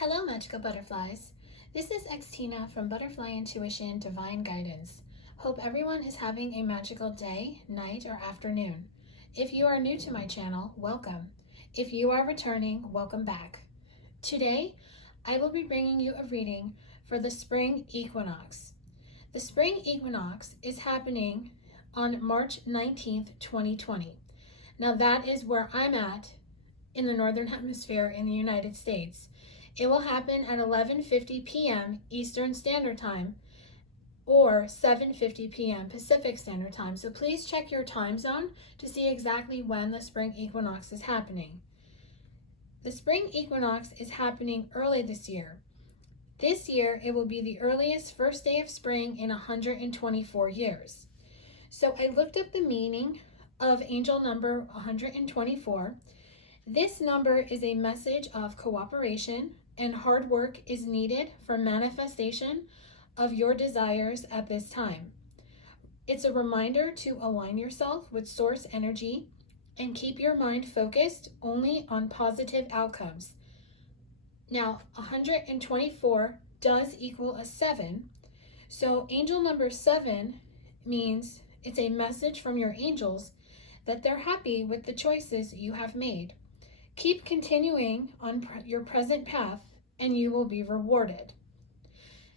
Hello, magical butterflies. This is Xtina from ButterflyIntuition Divine Guidance. Hope everyone is having a magical day, night, or afternoon. If you are new to my channel, welcome. If you are returning, welcome back. Today, I will be bringing you a reading for the spring equinox. The spring equinox is happening on March 19th, 2020. Now that is where I'm at in the Northern Hemisphere in the United States. It will happen at 11:50 p.m. Eastern Standard Time or 7:50 p.m. Pacific Standard Time. So please check your time zone to see exactly when the spring equinox is happening. The spring equinox is happening early this year. This year, it will be the earliest first day of spring in 124 years. So I looked up the meaning of angel number 124. This number is a message of cooperation, and hard work is needed for manifestation of your desires at this time. It's a reminder to align yourself with source energy and keep your mind focused only on positive outcomes. Now, 124 does equal a 7, so angel number 7 means it's a message from your angels that they're happy with the choices you have made. Keep continuing on your present path and you will be rewarded.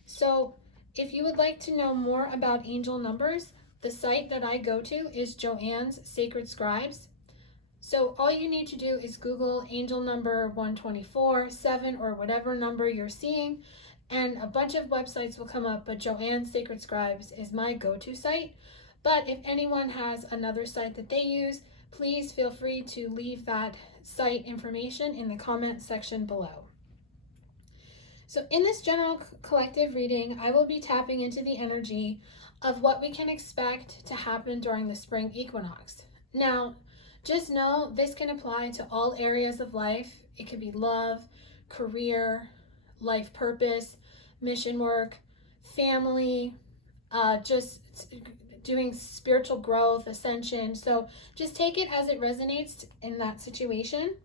So if you would like to know more about angel numbers, the site that I go to is Joanne's Sacred Scribes. So all you need to do is Google angel number 124, 7, or whatever number you're seeing, and a bunch of websites will come up, but Joanne's Sacred Scribes is my go-to site. But if anyone has another site that they use, please feel free to leave that site information in the comment section below. So in this general collective reading, I will be tapping into the energy of what we can expect to happen during the spring equinox. Now, just know this can apply to all areas of life. It could be love, career, life purpose, mission work, family, just doing spiritual growth, ascension. So just take it as it resonates in that situation.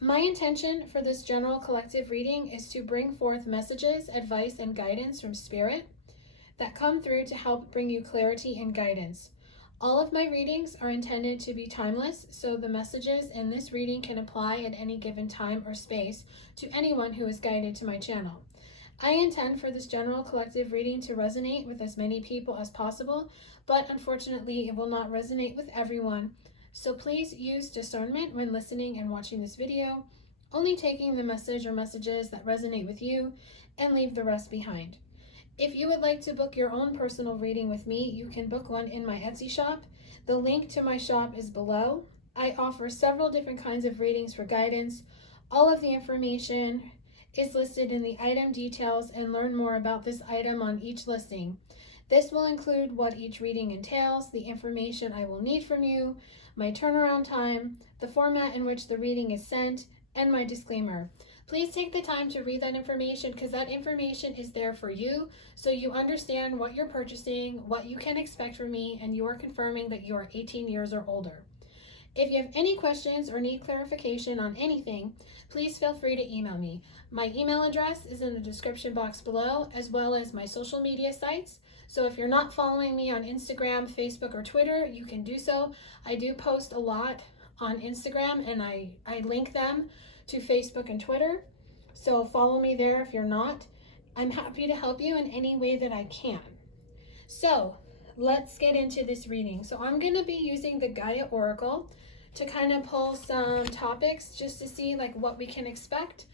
My intention for this general collective reading is to bring forth messages, advice, and guidance from Spirit that come through to help bring you clarity and guidance. All of my readings are intended to be timeless, so the messages in this reading can apply at any given time or space to anyone who is guided to my channel. I intend for this general collective reading to resonate with as many people as possible, but unfortunately it will not resonate with everyone. So please use discernment when listening and watching this video, only taking the message or messages that resonate with you and leave the rest behind. If you would like to book your own personal reading with me, you can book one in my Etsy shop. The link to my shop is below. I offer several different kinds of readings for guidance. All of the information is listed in the item details, and learn more about this item on each listing. This will include what each reading entails, the information I will need from you, my turnaround time, the format in which the reading is sent, and my disclaimer. Please take the time to read that information because that information is there for you, so you understand what you're purchasing, what you can expect from me, and you are confirming that you are 18 years or older. If you have any questions or need clarification on anything, please feel free to email me. My email address is in the description box below, as well as my social media sites. So if you're not following me on Instagram, Facebook, or Twitter, you can do so. I do post a lot on Instagram, and I link them to Facebook and Twitter. So follow me there if you're not. I'm happy to help you in any way that I can. So let's get into this reading. So I'm going to be using the Gaia Oracle to kind of pull some topics just to see like what we can expect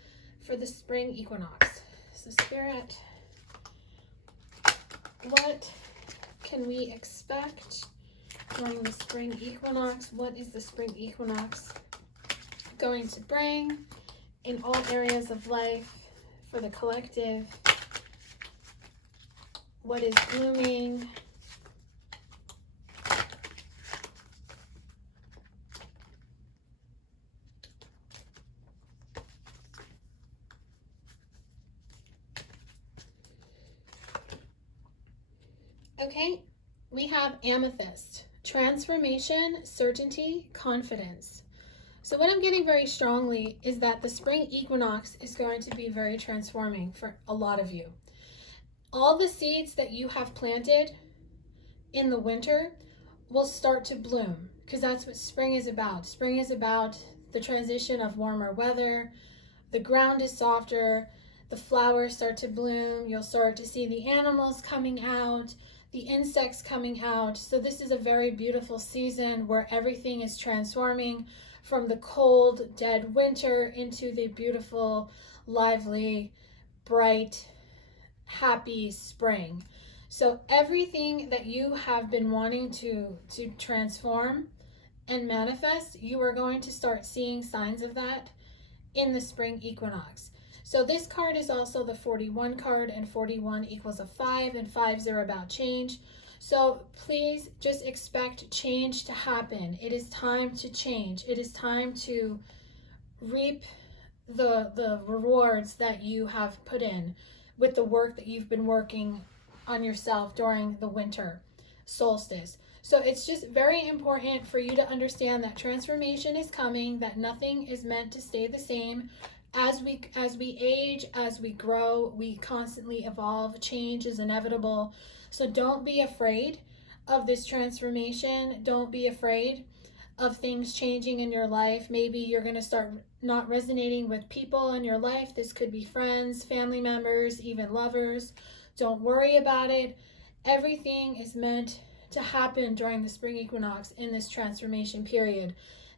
for the spring equinox. So Spirit, what can we expect during the spring equinox? What is the spring equinox going to bring in all areas of life for the collective? What is blooming? Okay, we have amethyst, transformation, certainty, confidence. So what I'm getting very strongly is that the spring equinox is going to be very transforming for a lot of you. All the seeds that you have planted in the winter will start to bloom, because that's what spring is about. Spring is about the transition of warmer weather. The ground is softer, the flowers start to bloom, you'll start to see the animals coming out, the insects coming out. So this is a very beautiful season where everything is transforming from the cold, dead winter into the beautiful, lively, bright, happy spring. So everything that you have been wanting to transform and manifest, you are going to start seeing signs of that in the spring equinox. So this card is also the 41 card, and 41 equals a 5, and 5s are about change. So please just expect change to happen. It is time to change. It is time to reap the rewards that you have put in with the work that you've been working on yourself during the winter solstice. So it's just very important for you to understand that transformation is coming, that nothing is meant to stay the same. As we age, as we grow, we constantly evolve. Change is inevitable. So don't be afraid of this transformation. Don't be afraid of things changing in your life. Maybe you're going to start not resonating with people in your life. This could be friends, family members, even lovers. Don't worry about it. Everything is meant to happen during the spring equinox in this transformation period.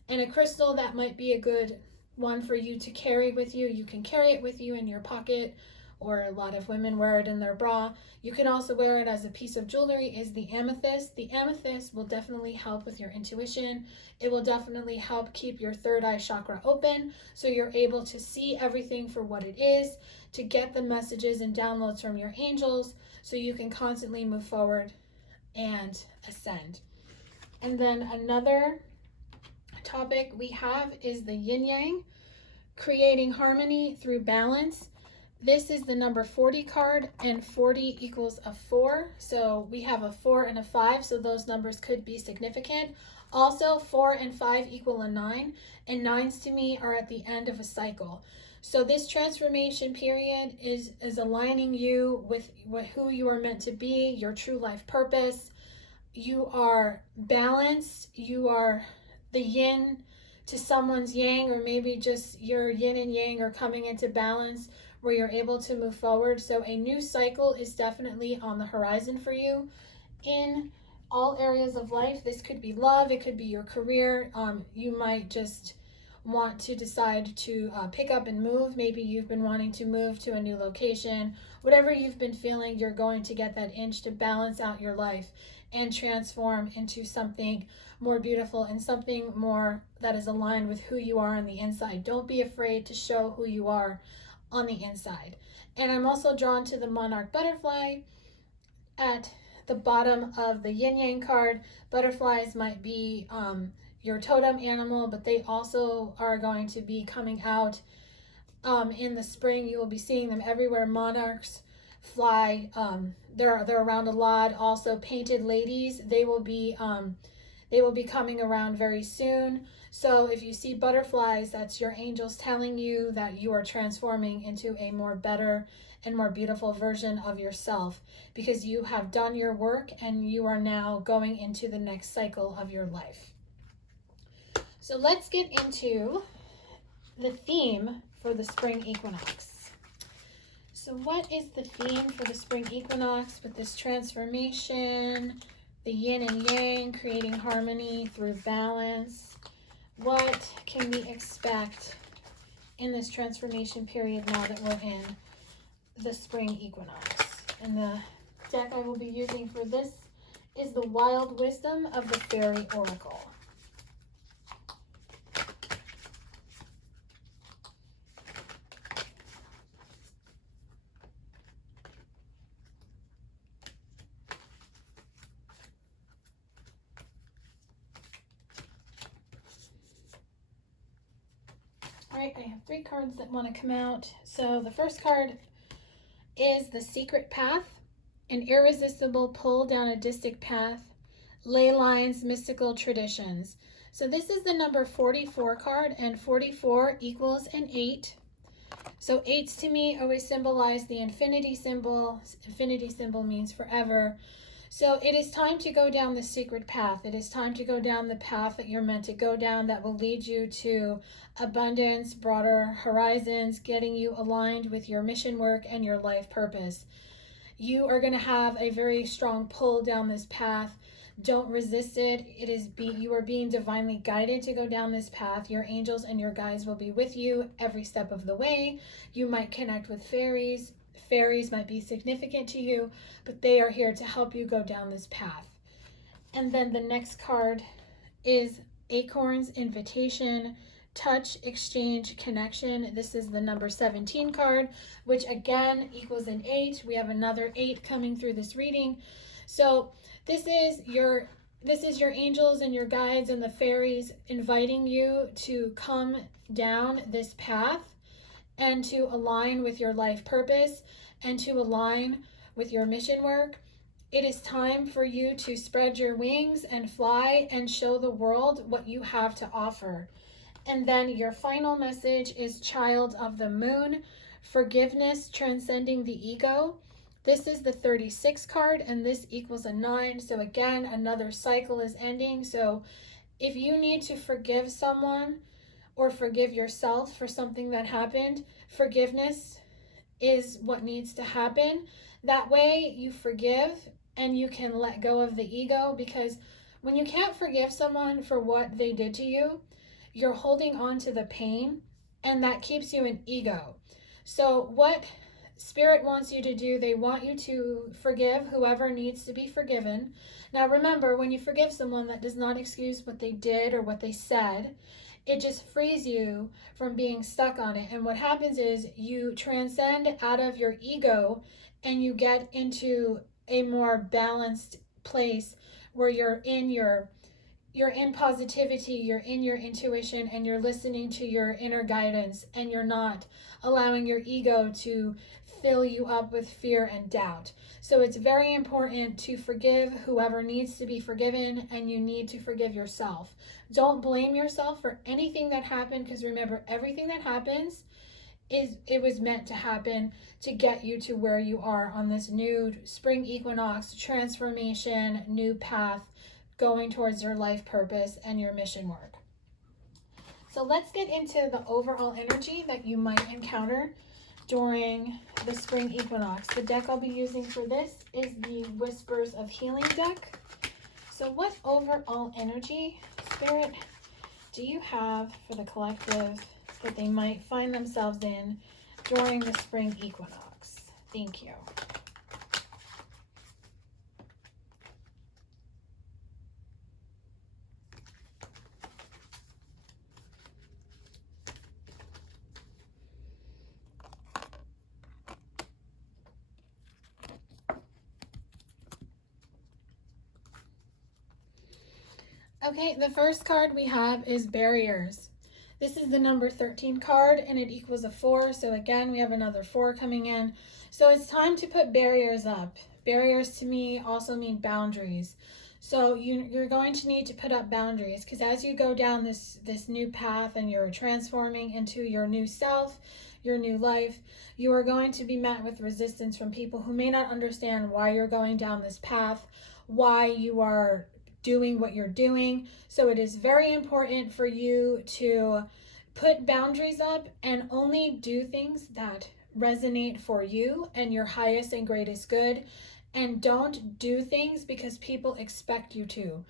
And a crystal that might be a good one for you to carry with you, you can carry it with you in your pocket, or a lot of women wear it in their bra. You can also wear it as a piece of jewelry, is the amethyst. The amethyst will definitely help with your intuition. It will definitely help keep your third eye chakra open, so you're able to see everything for what it is, to get the messages and downloads from your angels, so you can constantly move forward and ascend. And then another topic we have is the yin yang, creating harmony through balance. This is the number 40 card, and 40 equals a 4. So we have a 4 and a 5, so those numbers could be significant. Also, 4 and 5 equal a 9, and 9s to me are at the end of a cycle. So this transformation period is aligning you with who you are meant to be, your true life purpose. You are balanced. You are the yin to someone's yang, or maybe just your yin and yang are coming into balance where you're able to move forward. So a new cycle is definitely on the horizon for you in all areas of life. This could be love, it could be your career. You might just want to decide to pick up and move. Maybe you've been wanting to move to a new location. Whatever you've been feeling, you're going to get that inch to balance out your life and transform into something more beautiful and something more that is aligned with who you are on the inside. Don't be afraid to show who you are on the inside. And I'm also drawn to the monarch butterfly at the bottom of the yin yang card. Butterflies might be your totem animal, but they also are going to be coming out in the spring. You will be seeing them everywhere. Monarchs fly. They're around a lot. Also, painted ladies, they will be coming around very soon. So if you see butterflies, that's your angels telling you that you are transforming into a more better and more beautiful version of yourself, because you have done your work and you are now going into the next cycle of your life. So let's get into the theme for the spring equinox. So what is the theme for the spring equinox with this transformation, the yin and yang, creating harmony through balance? What can we expect in this transformation period now that we're in the spring equinox? And the deck I will be using for this is the Wild Wisdom of the Fairy Oracle. All right, I have 3 cards that want to come out. So the first card is the Secret Path, an irresistible pull down a distant path, ley lines, mystical traditions. So this is the number 44 card, and 44 equals an 8. So 8s to me always symbolize the infinity symbol. Infinity symbol means forever. So it is time to go down the secret path. It is time to go down the path that you're meant to go down, that will lead you to abundance, broader horizons, getting you aligned with your mission work and your life purpose. You are going to have a very strong pull down this path. Don't resist it. You are being divinely guided to go down this path. Your angels and your guides will be with you every step of the way. You might connect with fairies. Fairies might be significant to you, but they are here to help you go down this path. And then the next card is Acorn's Invitation, Touch, Exchange, Connection. This is the number 17 card, which again equals an 8. We have another 8 coming through this reading. So this is your angels and your guides and the fairies inviting you to come down this path and to align with your life purpose and to align with your mission work. It is time for you to spread your wings and fly and show the world what you have to offer. And then your final message is Child of the Moon, Forgiveness, Transcending the Ego. This is the 36 card, and this equals a 9. So again, another cycle is ending. So if you need to forgive someone or forgive yourself for something that happened, forgiveness is what needs to happen. That way you forgive and you can let go of the ego, because when you can't forgive someone for what they did to you, you're holding on to the pain, and that keeps you in ego. So what Spirit wants you to do, they want you to forgive whoever needs to be forgiven. Now remember, when you forgive someone, that does not excuse what they did or what they said. It just frees you from being stuck on it. And what happens is you transcend out of your ego and you get into a more balanced place where you're in positivity, you're in your intuition, and you're listening to your inner guidance, and you're not allowing your ego to fill you up with fear and doubt. So it's very important to forgive whoever needs to be forgiven, and you need to forgive yourself. Don't blame yourself for anything that happened, because remember, everything that happens it was meant to happen to get you to where you are on this new spring equinox transformation, new path, going towards your life purpose and your mission work. So let's get into the overall energy that you might encounter during the spring equinox. The deck I'll be using for this is the Whispers of Healing deck. So what overall energy, Spirit, do you have for the collective that they might find themselves in during the spring equinox? Thank you. Okay, the first card we have is Barriers. This is the number 13 card, and it equals a 4. So again, we have another 4 coming in. So it's time to put barriers up. Barriers to me also mean boundaries. So you're going to need to put up boundaries, because as you go down this new path and you're transforming into your new self, your new life, you are going to be met with resistance from people who may not understand why you're going down this path, why you are doing what you're doing. So it is very important for you to put boundaries up and only do things that resonate for you and your highest and greatest good. And don't do things because people expect you to.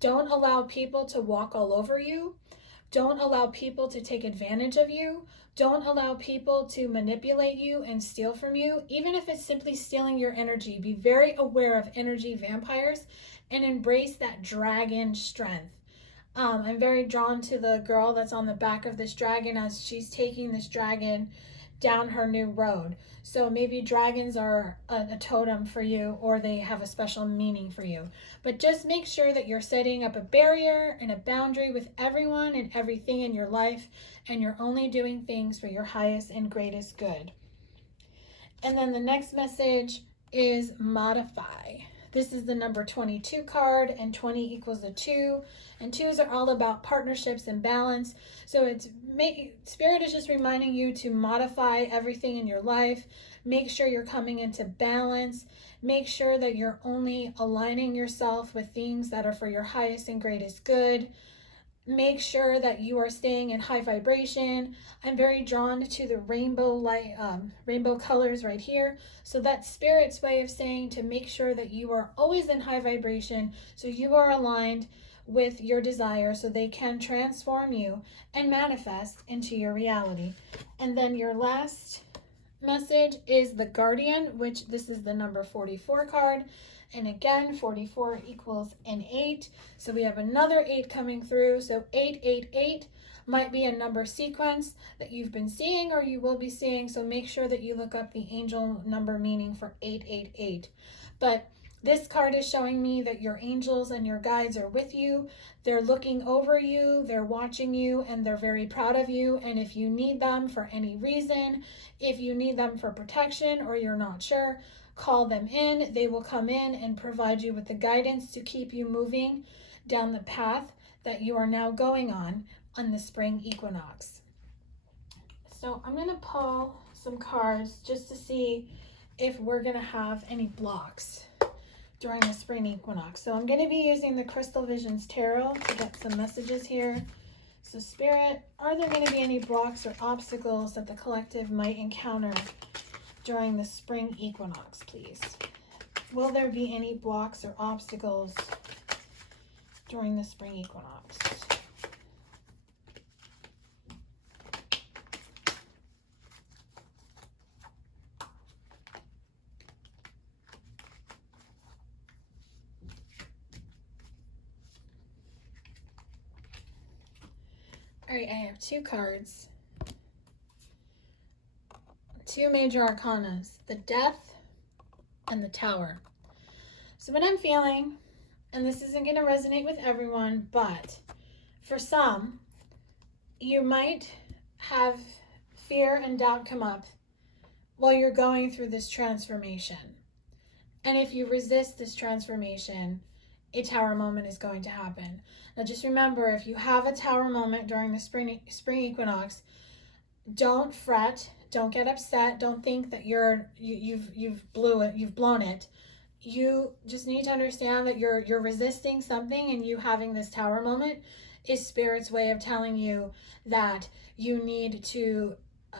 Don't allow people to walk all over you. Don't allow people to take advantage of you. Don't allow people to manipulate you and steal from you, even if it's simply stealing your energy. Be very aware of energy vampires and embrace that dragon strength. I'm very drawn to the girl that's on the back of this dragon as she's taking this dragon down her new road. So maybe dragons are a totem for you, or they have a special meaning for you. But just make sure that you're setting up a barrier and a boundary with everyone and everything in your life, and you're only doing things for your highest and greatest good. And then the next message is modify. This is the number 22 card, and 20 equals a 2. And 2s are all about partnerships and balance. So Spirit is just reminding you to modify everything in your life. Make sure you're coming into balance. Make sure that you're only aligning yourself with things that are for your highest and greatest good. Make sure that you are staying in high vibration. I'm very drawn to the rainbow light, rainbow colors right here. So that's Spirit's way of saying to make sure that you are always in high vibration, so you are aligned with your desire, so they can transform you and manifest into your reality. And then your last message is the Guardian, which this is the number 44 card. And again, 44 equals an 8. So we have another 8 coming through. So 888 might be a number sequence that you've been seeing or you will be seeing. So make sure that you look up the angel number meaning for 888. But this card is showing me that your angels and your guides are with you. They're looking over you, they're watching you, and they're very proud of you. And if you need them for any reason, if you need them for protection or you're not sure, call them in. They will come in and provide you with the guidance to keep you moving down the path that you are now going on the spring equinox. So I'm going to pull some cards just to see if we're going to have any blocks during the spring equinox. So I'm going to be using the Crystal Visions Tarot to get some messages here. So Spirit, are there going to be any blocks or obstacles that the collective might encounter during the spring equinox, please? Will there be any blocks or obstacles during the spring equinox? All right, I have 2 cards. 2 major arcanas, the Death and the Tower. So what I'm feeling, and this isn't going to resonate with everyone, but for some, you might have fear and doubt come up while you're going through this transformation. And if you resist this transformation, a tower moment is going to happen. Now just remember, if you have a tower moment during the spring equinox, don't fret, don't get upset, don't think that you've blown it. You just need to understand that you're resisting something, and you having this tower moment is Spirit's way of telling you that you need to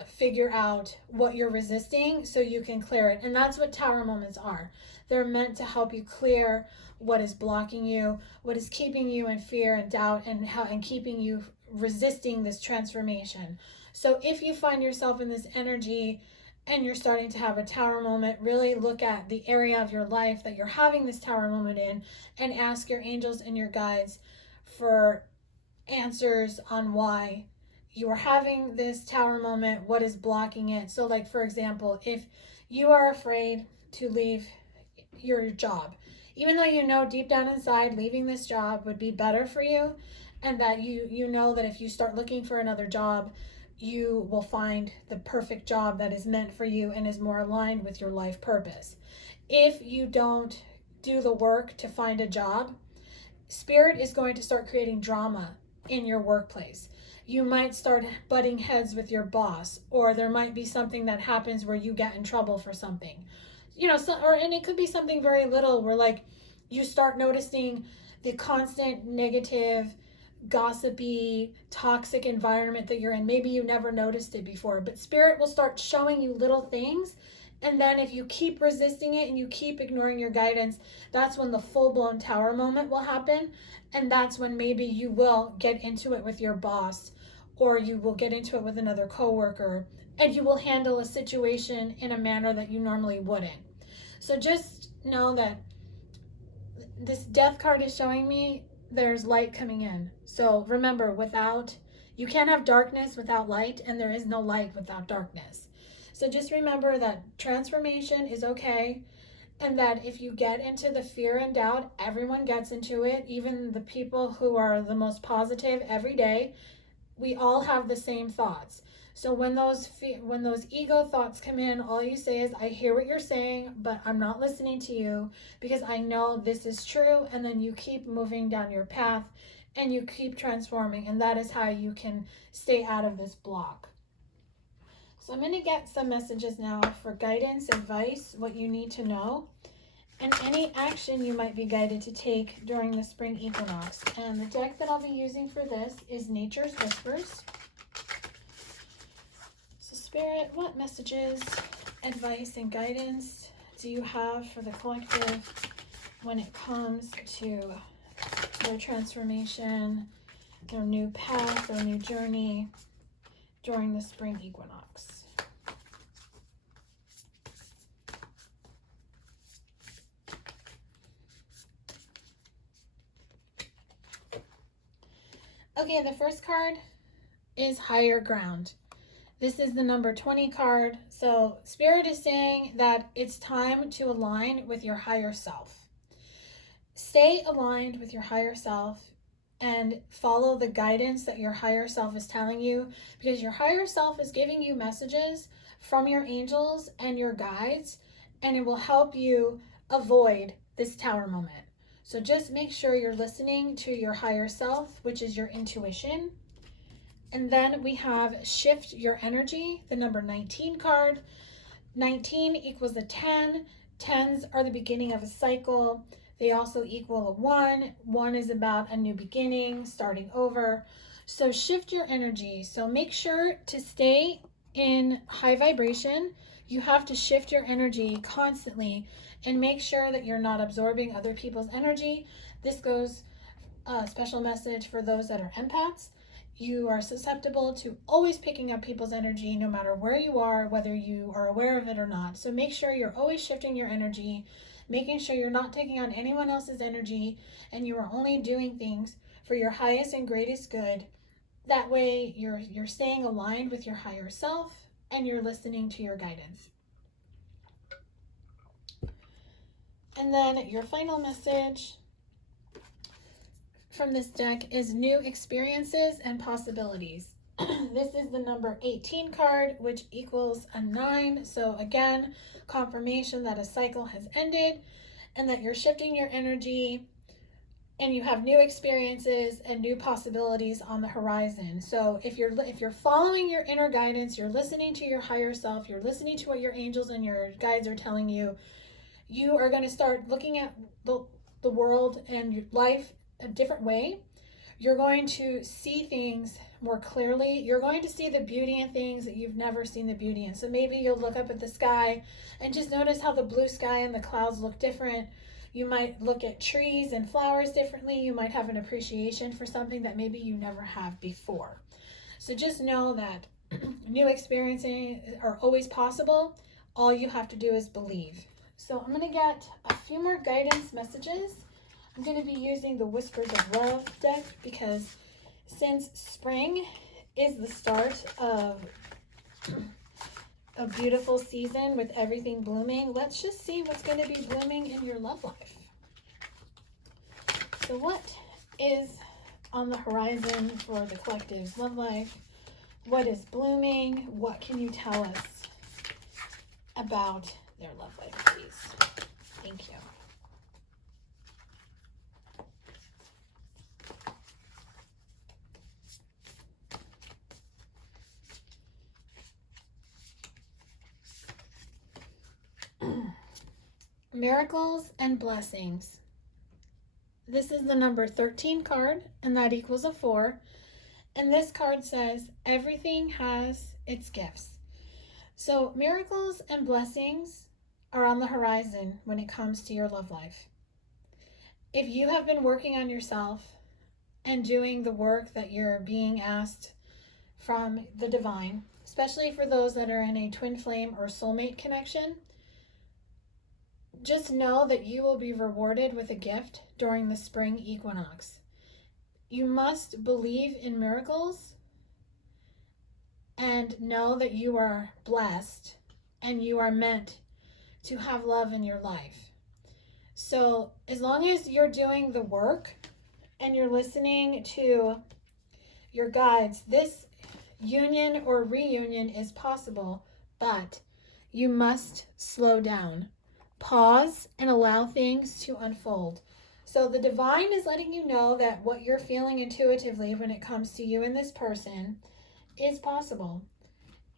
figure out what you're resisting so you can clear it. And that's what tower moments are. They're meant to help you clear what is blocking you, what is keeping you in fear and doubt, and keeping you resisting this transformation. So if you find yourself in this energy and you're starting to have a tower moment, really look at the area of your life that you're having this tower moment in and ask your angels and your guides for answers on why you are having this tower moment, what is blocking it. So like, for example, if you are afraid to leave your job, even though you know deep down inside leaving this job would be better for you, and that you know that if you start looking for another job, you will find the perfect job that is meant for you and is more aligned with your life purpose. If you don't do the work to find a job, Spirit is going to start creating drama in your workplace. You might start butting heads with your boss, or there might be something that happens where you get in trouble for something. And it could be something very little where like you start noticing the constant negative, gossipy, toxic environment that you're in. Maybe you never noticed it before, but Spirit will start showing you little things. And then if you keep resisting it and you keep ignoring your guidance, that's when the full-blown tower moment will happen. And that's when maybe you will get into it with your boss, or you will get into it with another coworker, and you will handle a situation in a manner that you normally wouldn't. So just know that this Death card is showing me there's light coming in. So remember, you can't have darkness without light, and there is no light without darkness. So just remember that transformation is okay, and that if you get into the fear and doubt, everyone gets into it, even the people who are the most positive every day. We all have the same thoughts. So when those ego thoughts come in, all you say is, I hear what you're saying, but I'm not listening to you because I know this is true. And then you keep moving down your path and you keep transforming. And that is how you can stay out of this block. So I'm going to get some messages now for guidance, advice, what you need to know, and any action you might be guided to take during the spring equinox. And the deck that I'll be using for this is Nature's Whispers. So Spirit, what messages, advice, and guidance do you have for the collective when it comes to their transformation, their new path, their new journey during the spring equinox? Okay, the first card is Higher Ground. This is the number 20 card. So Spirit is saying that it's time to align with your higher self. Stay aligned with your higher self and follow the guidance that your higher self is telling you, because your higher self is giving you messages from your angels and your guides, and it will help you avoid this tower moment. So just make sure you're listening to your higher self, which is your intuition. And then we have Shift Your Energy, the number 19 card. 19 equals a 10. 10s are the beginning of a cycle. They also equal a 1. 1 is about a new beginning, starting over. So shift your energy. So make sure to stay in high vibration. You have to shift your energy constantly and make sure that you're not absorbing other people's energy. This goes a special message for those that are empaths. You are susceptible to always picking up people's energy no matter where you are, whether you are aware of it or not. So make sure you're always shifting your energy, making sure you're not taking on anyone else's energy, and you are only doing things for your highest and greatest good. That way you're staying aligned with your higher self and you're listening to your guidance. And then your final message from this deck is New Experiences and Possibilities. This is the number 18 card, which equals a 9. So again, confirmation that a cycle has ended and that you're shifting your energy and you have new experiences and new possibilities on the horizon. So if you're following your inner guidance, you're listening to your higher self, you're listening to what your angels and your guides are telling you, you are going to start looking at the world and your life a different way. You're going to see things more clearly. You're going to see the beauty in things that you've never seen the beauty in. So maybe you'll look up at the sky and just notice how the blue sky and the clouds look different. You might look at trees and flowers differently. You might have an appreciation for something that maybe you never have before. So just know that new experiences are always possible. All you have to do is believe. So I'm going to get a few more guidance messages. I'm going to be using the Whispers of Love deck because since spring is the start of a beautiful season with everything blooming, let's just see what's going to be blooming in your love life. So what is on the horizon for the collective's love life? What is blooming? What can you tell us about their love life, please? Thank you. Miracles and Blessings. This is the number 13 card, and that equals a 4. And this card says, everything has its gifts. So miracles and blessings are on the horizon when it comes to your love life. If you have been working on yourself and doing the work that you're being asked from the divine, especially for those that are in a twin flame or soulmate connection, just know that you will be rewarded with a gift during the spring equinox. You must believe in miracles and know that you are blessed and you are meant to have love in your life. So as long as you're doing the work and you're listening to your guides, union or reunion is possible, but you must slow down, pause, and allow things to unfold. So the divine is letting you know that what you're feeling intuitively when it comes to you and this person is possible.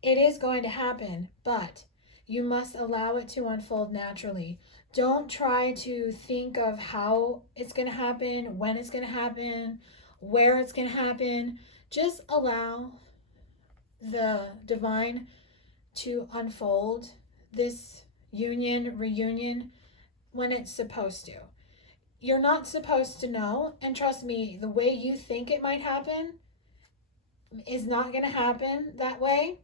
It is going to happen, but you must allow it to unfold naturally. Don't try to think of how it's going to happen, when it's going to happen, where it's going to happen. Just allow the divine to unfold this union, reunion, when it's supposed to. You're not supposed to know, and trust me, the way you think it might happen is not going to happen that way.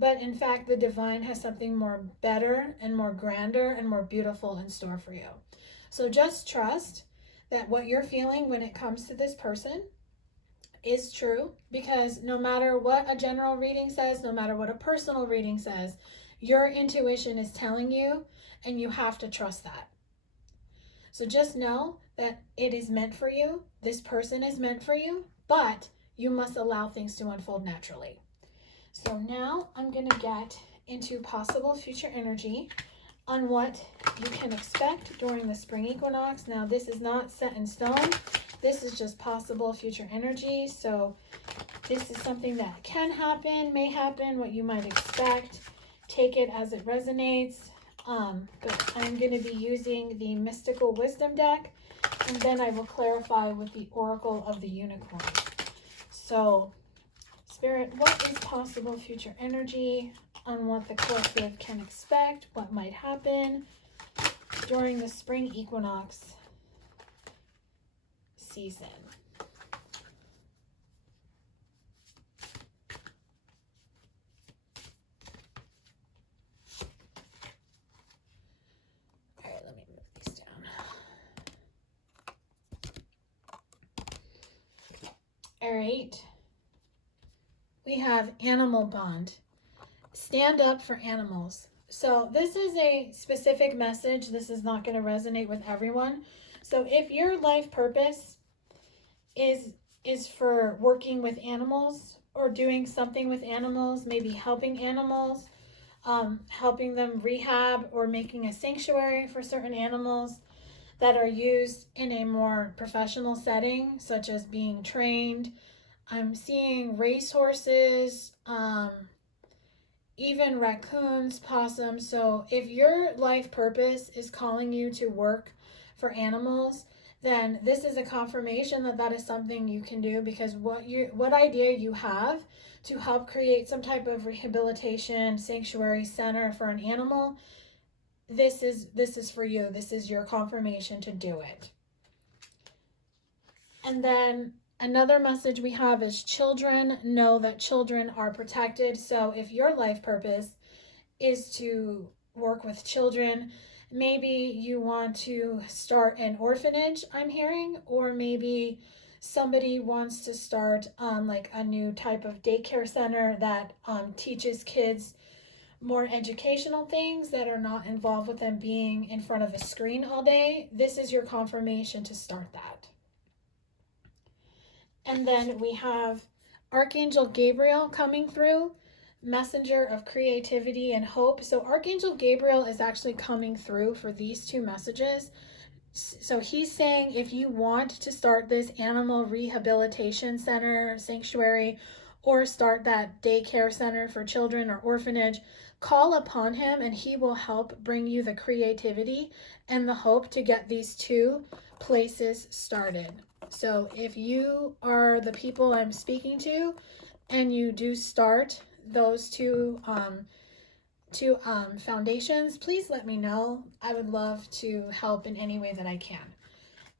But in fact, the divine has something more better and more grander and more beautiful in store for you. So just trust that what you're feeling when it comes to this person is true, because no matter what a general reading says, no matter what a personal reading says, your intuition is telling you, and you have to trust that. So just know that it is meant for you. This person is meant for you, but you must allow things to unfold naturally. So now I'm going to get into possible future energy on what you can expect during the spring equinox. Now, this is not set in stone. This is just possible future energy. So this is something that can happen, may happen, what you might expect. Take it as it resonates. But I'm going to be using the Mystical Wisdom deck, and then I will clarify with the Oracle of the Unicorn. So, Spirit, what is possible future energy on what the collective can expect, what might happen during the spring equinox season? All right, let me move these down. All right. We have animal bond. Stand up for animals. So this is a specific message. This is not going to resonate with everyone. So if your life purpose is for working with animals or doing something with animals, maybe helping animals, helping them rehab or making a sanctuary for certain animals that are used in a more professional setting, such as being trained. I'm seeing racehorses, even raccoons, possums. So if your life purpose is calling you to work for animals, then this is a confirmation that that is something you can do, because what idea you have to help create some type of rehabilitation sanctuary center for an animal, this is for you. This is your confirmation to do it. And then another message we have is children. Know that children are protected. So if your life purpose is to work with children, maybe you want to start an orphanage, I'm hearing, or maybe somebody wants to start like a new type of daycare center that teaches kids more educational things that are not involved with them being in front of a screen all day. This is your confirmation to start that. And then we have Archangel Gabriel coming through, messenger of creativity and hope. So Archangel Gabriel is actually coming through for these two messages. So he's saying if you want to start this animal rehabilitation center, sanctuary, or start that daycare center for children or orphanage, call upon him and he will help bring you the creativity and the hope to get these two places started. So if you are the people I'm speaking to and you do start those two foundations, please let me know. I would love to help in any way that I can.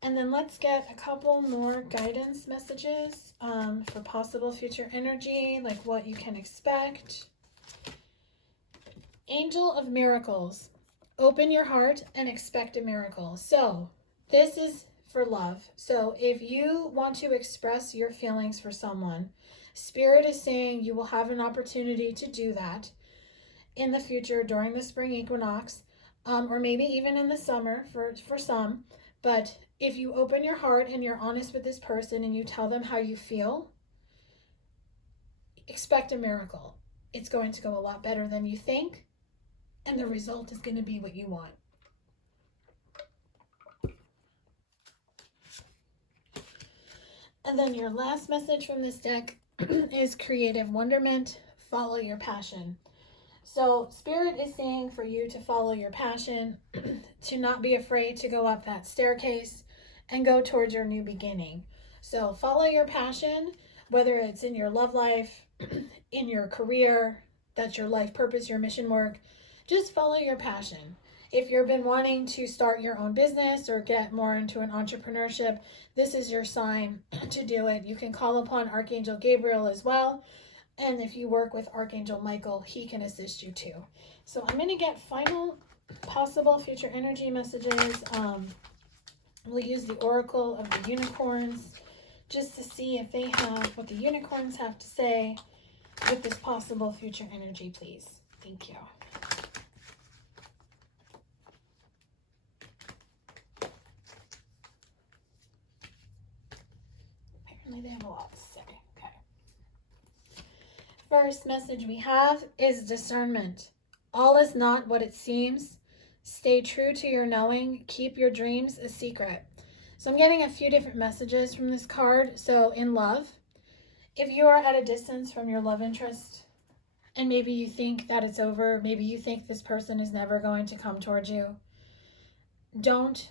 And then let's get a couple more guidance messages for possible future energy, like what you can expect. Angel of Miracles. Open your heart and expect a miracle. So this is for love. So if you want to express your feelings for someone, Spirit is saying you will have an opportunity to do that in the future during the spring equinox, or maybe even in the summer for some. But if you open your heart and you're honest with this person and you tell them how you feel, expect a miracle. It's going to go a lot better than you think, and the result is going to be what you want. And then your last message from this deck is creative wonderment. Follow your passion. So Spirit is saying for you to follow your passion, to not be afraid to go up that staircase and go towards your new beginning. So follow your passion, whether it's in your love life, in your career, that's your life purpose, your mission work. Just follow your passion. If you've been wanting to start your own business or get more into an entrepreneurship, this is your sign to do it. You can call upon Archangel Gabriel as well. And if you work with Archangel Michael, he can assist you too. So I'm going to get final possible future energy messages. We'll use the Oracle of the Unicorns just to see if they have what the unicorns have to say with this possible future energy, please. Thank you. Apparently they have a lot to say. Okay. First message we have is discernment. All is not what it seems. Stay true to your knowing. Keep your dreams a secret. So I'm getting a few different messages from this card. So in love, if you are at a distance from your love interest and maybe you think that it's over, maybe you think this person is never going to come towards you, don't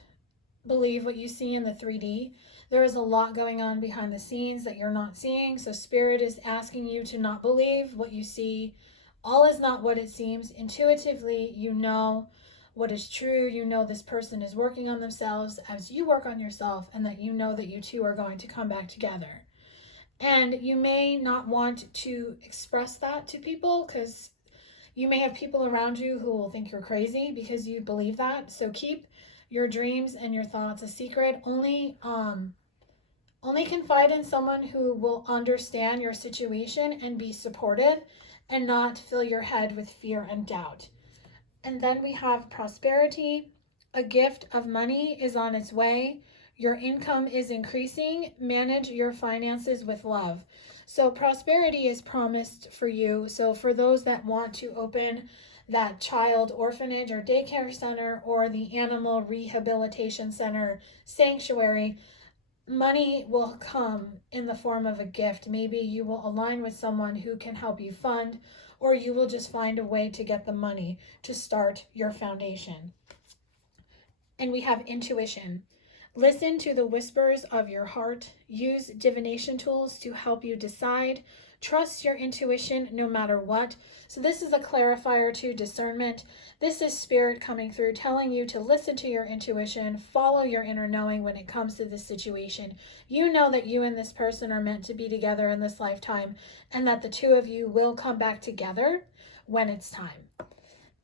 believe what you see in the 3D. There is a lot going on behind the scenes that you're not seeing. So Spirit is asking you to not believe what you see. All is not what it seems. Intuitively, you know what is true. You know this person is working on themselves as you work on yourself, and that you know that you two are going to come back together. And you may not want to express that to people because you may have people around you who will think you're crazy because you believe that. So keep your dreams and your thoughts a secret. Only confide in someone who will understand your situation and be supportive and not fill your head with fear and doubt. And then we have prosperity. A gift of money is on its way. Your income is increasing. Manage your finances with love. So prosperity is promised for you. So for those that want to open that child orphanage or daycare center or the animal rehabilitation center sanctuary, money will come in the form of a gift. Maybe you will align with someone who can help you fund, or you will just find a way to get the money to start your foundation. And we have intuition. Listen to the whispers of your heart. Use divination tools to help you decide. Trust your intuition no matter what. So this is a clarifier to discernment. This is Spirit coming through, telling you to listen to your intuition, follow your inner knowing when it comes to this situation. You know that you and this person are meant to be together in this lifetime, and that the two of you will come back together when it's time.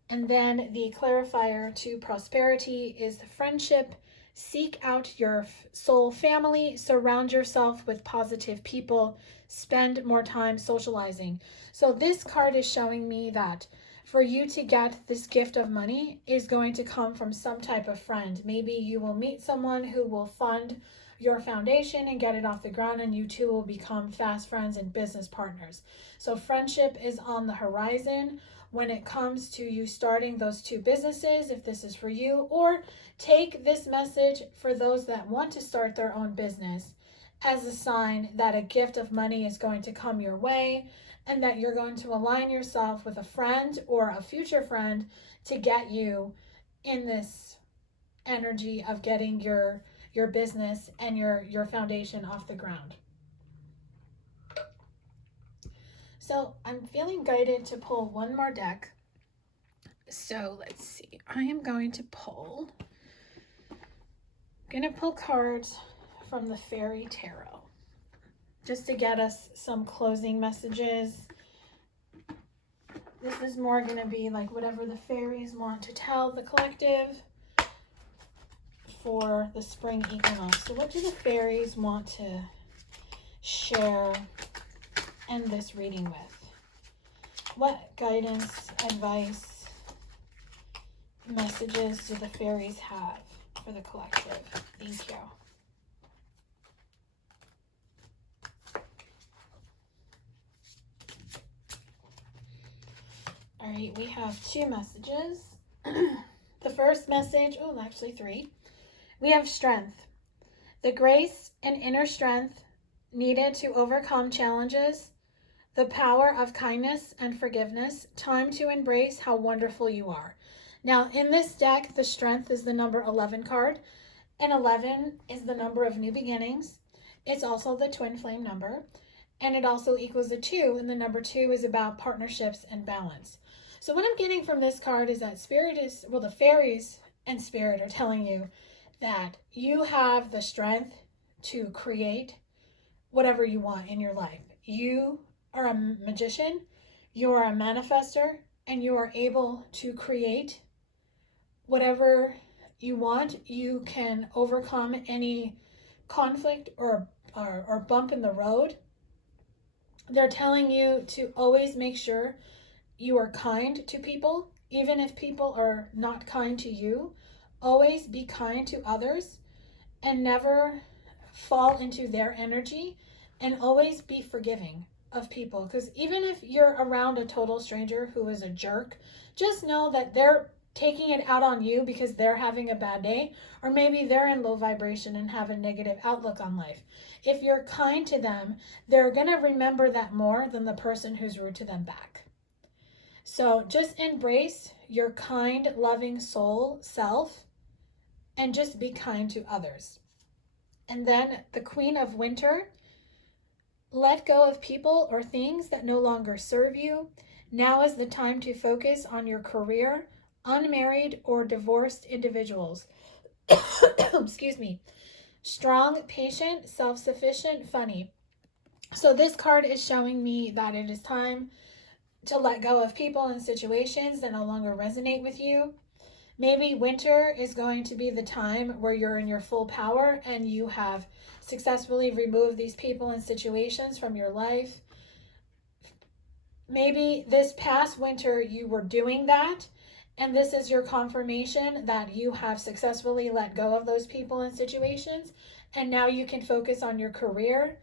And then the clarifier to prosperity is friendship. Seek out your soul family. Surround yourself with positive people. Spend more time socializing. So this card is showing me that for you to get this gift of money is going to come from some type of friend. Maybe you will meet someone who will fund your foundation and get it off the ground, and you two will become fast friends and business partners. So friendship is on the horizon when it comes to you starting those two businesses, if this is for you, or take this message for those that want to start their own business as a sign that a gift of money is going to come your way, and that you're going to align yourself with a friend or a future friend to get you in this energy of getting your business and your foundation off the ground. So I'm feeling guided to pull one more deck. So let's see. I am going to pull cards from the Fairy Tarot just to get us some closing messages. This is more going to be like whatever the fairies want to tell the collective for the spring equinox. So what do the fairies want to share end this reading with? What guidance, advice, messages do the fairies have for the collective? Thank you. All right, we have 2 messages. The first message, oh, actually 3. We have strength. The grace and inner strength needed to overcome challenges, the power of kindness and forgiveness, time to embrace how wonderful you are. Now, in this deck, the strength is the number 11 card, and 11 is the number of new beginnings. It's also the twin flame number, and it also equals a 2, and the number 2 is about partnerships and balance. So what I'm getting from this card is that the fairies and spirit are telling you that you have the strength to create whatever you want in your life. You are a magician, you are a manifester, and you are able to create whatever you want. You can overcome any conflict or bump in the road. They're telling you to always make sure you are kind to people, even if people are not kind to you. Always be kind to others and never fall into their energy, and always be forgiving of people. Because even if you're around a total stranger who is a jerk, just know that they're taking it out on you because they're having a bad day, or maybe they're in low vibration and have a negative outlook on life. If you're kind to them, they're going to remember that more than the person who's rude to them back. So just embrace your kind, loving soul self and just be kind to others. And then the Queen of Winter, let go of people or things that no longer serve you. Now is the time to focus on your career, unmarried or divorced individuals. Excuse me. Strong, patient, self-sufficient, funny. So this card is showing me that it is time to let go of people and situations that no longer resonate with you. Maybe winter is going to be the time where you're in your full power and you have successfully removed these people and situations from your life. Maybe this past winter you were doing that, and this is your confirmation that you have successfully let go of those people and situations, and now you can focus on your career.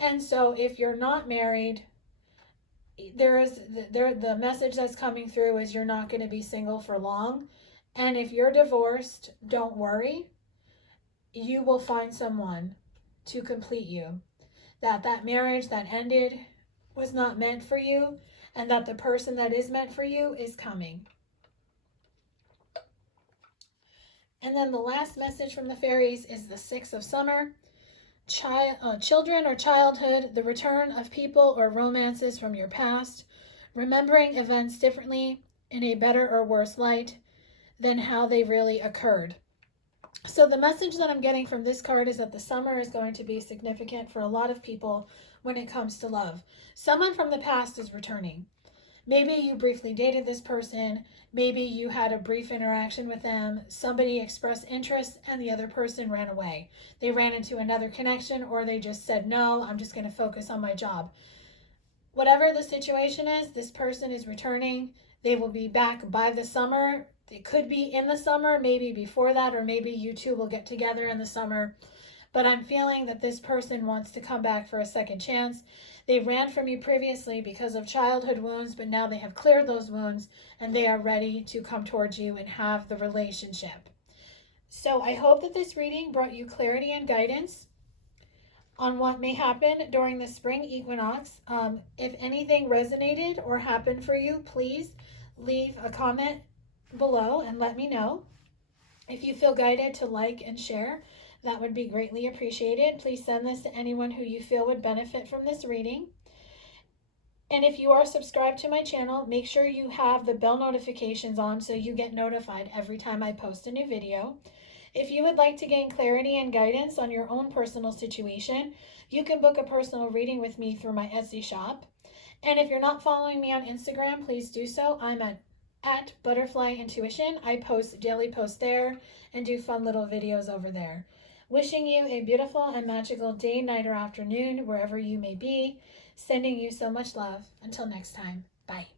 And so if you're not married, the message that's coming through is you're not going to be single for long. And if you're divorced, don't worry. You will find someone to complete you. That marriage that ended was not meant for you, and that the person that is meant for you is coming. And then the last message from the fairies is the 6 of Summer. Children or childhood, the return of people or romances from your past, remembering events differently in a better or worse light than how they really occurred. So the message that I'm getting from this card is that the summer is going to be significant for a lot of people when it comes to love. Someone from the past is returning. Maybe you briefly dated this person. Maybe you had a brief interaction with them. Somebody expressed interest and the other person ran away. They ran into another connection, or they just said, no, I'm just going to focus on my job. Whatever the situation is, this person is returning. They will be back by the summer. It could be in the summer, maybe before that, or maybe you two will get together in the summer. But I'm feeling that this person wants to come back for a second chance. They ran from you previously because of childhood wounds, but now they have cleared those wounds and they are ready to come towards you and have the relationship. So I hope that this reading brought you clarity and guidance on what may happen during the spring equinox. If anything resonated or happened for you, please leave a comment below and let me know. If you feel guided to like and share, that would be greatly appreciated. Please send this to anyone who you feel would benefit from this reading. And if you are subscribed to my channel, make sure you have the bell notifications on so you get notified every time I post a new video. If you would like to gain clarity and guidance on your own personal situation, you can book a personal reading with me through my Etsy shop. And if you're not following me on Instagram, please do so. I'm at ButterflyIntuition. I post daily posts there and do fun little videos over there. Wishing you a beautiful and magical day, night, or afternoon, wherever you may be. Sending you so much love. Until next time, bye.